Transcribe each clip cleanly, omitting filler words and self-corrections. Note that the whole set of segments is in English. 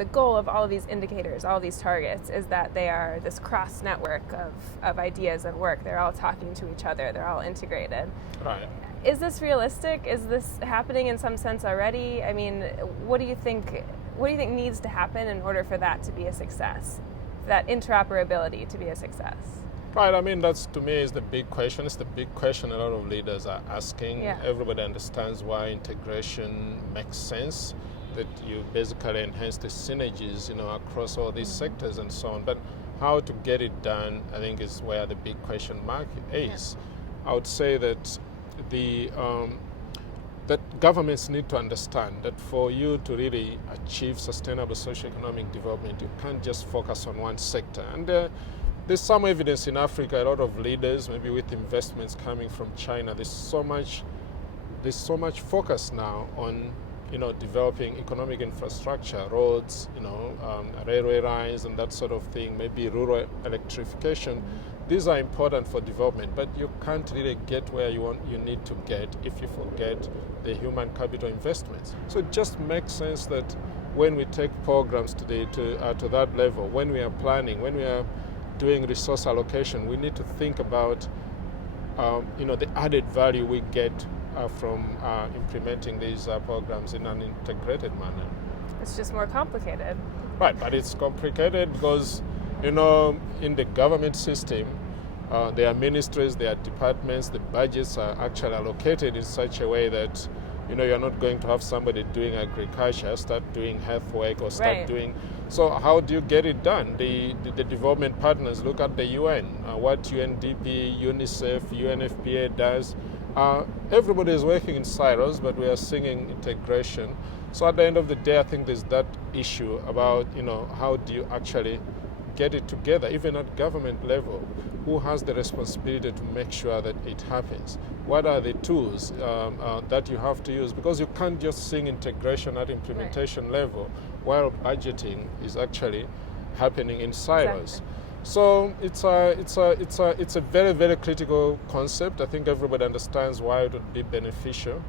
the goal of all of these indicators, all of these targets, is that they are this cross network of ideas at work. They're all talking to each other. They're all integrated. Right. Is this realistic? Is this happening in some sense already? I mean, what do you think needs to happen in order for that to be a success, for that interoperability to be a success? Right, I mean, that's, to me, is the big question. It's the big question a lot of leaders are asking. Yeah. Everybody understands why integration makes sense, that you basically enhance the synergies, across all these sectors and so on. But how to get it done, I think, is where the big question mark is. Yeah. I would say that that governments need to understand that for you to really achieve sustainable socio-economic development, you can't just focus on one sector. And there's some evidence in Africa, a lot of leaders, maybe with investments coming from China, there's so much focus now on developing economic infrastructure, roads, railway lines and that sort of thing, maybe rural electrification. These are important for development, but you can't really get where you need to get if you forget the human capital investments. So it just makes sense that when we take programs to that level, when we are planning, when we are doing resource allocation, we need to think about the added value we get from implementing these programs in an integrated manner. It's just more complicated. Right, but it's complicated because, in the government system, there are ministries, there are departments, the budgets are actually allocated in such a way that, you're not going to have somebody doing agriculture, start doing health work or start doing. So how do you get it done? The development partners look at the UN, what UNDP, UNICEF, UNFPA does. Everybody is working in silos, but we are singing integration. So at the end of the day, I think there's that issue about, how do you actually get it together, even at government level? Who has the responsibility to make sure that it happens? What are the tools that you have to use? Because you can't just sing integration at implementation level while budgeting is actually happening in silos. Exactly. So it's a very, very critical concept. I think everybody understands why it would be beneficial.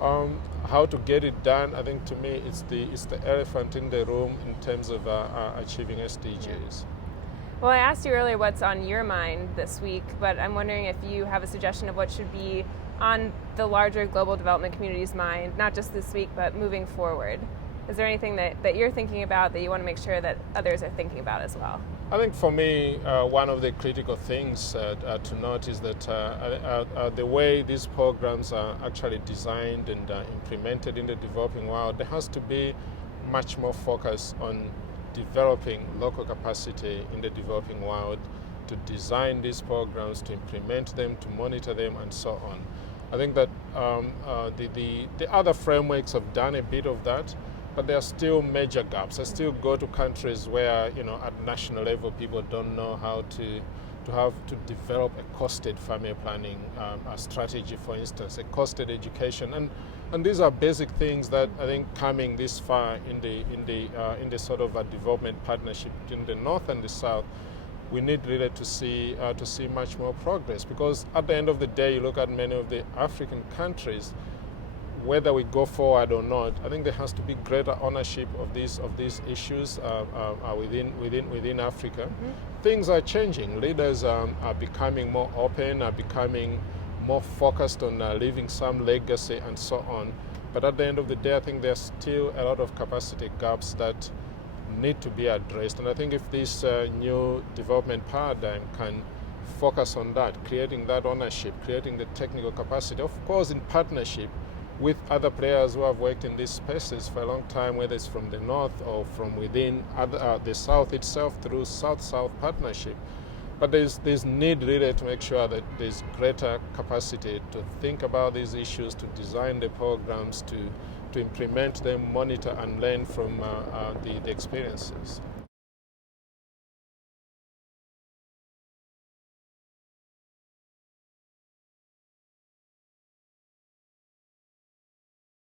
How to get it done, I think, to me, it's the elephant in the room in terms of achieving SDGs. Yeah. Well, I asked you earlier what's on your mind this week, but I'm wondering if you have a suggestion of what should be on the larger global development community's mind, not just this week, but moving forward. Is there anything that you're thinking about that you want to make sure that others are thinking about as well? I think for me, one of the critical things to note is that the way these programs are actually designed and implemented in the developing world, there has to be much more focus on developing local capacity in the developing world to design these programs, to implement them, to monitor them, and so on. I think that the other frameworks have done a bit of that, but there are still major gaps. I still go to countries where, at national level, people don't know how to develop a costed family planning strategy, for instance, a costed education, and these are basic things that I think coming this far in the sort of a development partnership in the North and the South, we need really to see much more progress, because at the end of the day, you look at many of the African countries, whether we go forward or not, I think there has to be greater ownership of these issues within Africa. Mm-hmm. Things are changing. Leaders are becoming more open, are becoming more focused on leaving some legacy and so on. But at the end of the day, I think there's still a lot of capacity gaps that need to be addressed. And I think if this new development paradigm can focus on that, creating that ownership, creating the technical capacity, of course in partnership with other players who have worked in these spaces for a long time, whether it's from the North or from within the South itself through South-South partnership. But there's need really to make sure that there's greater capacity to think about these issues, to design the programs, to implement them, monitor and learn from the experiences.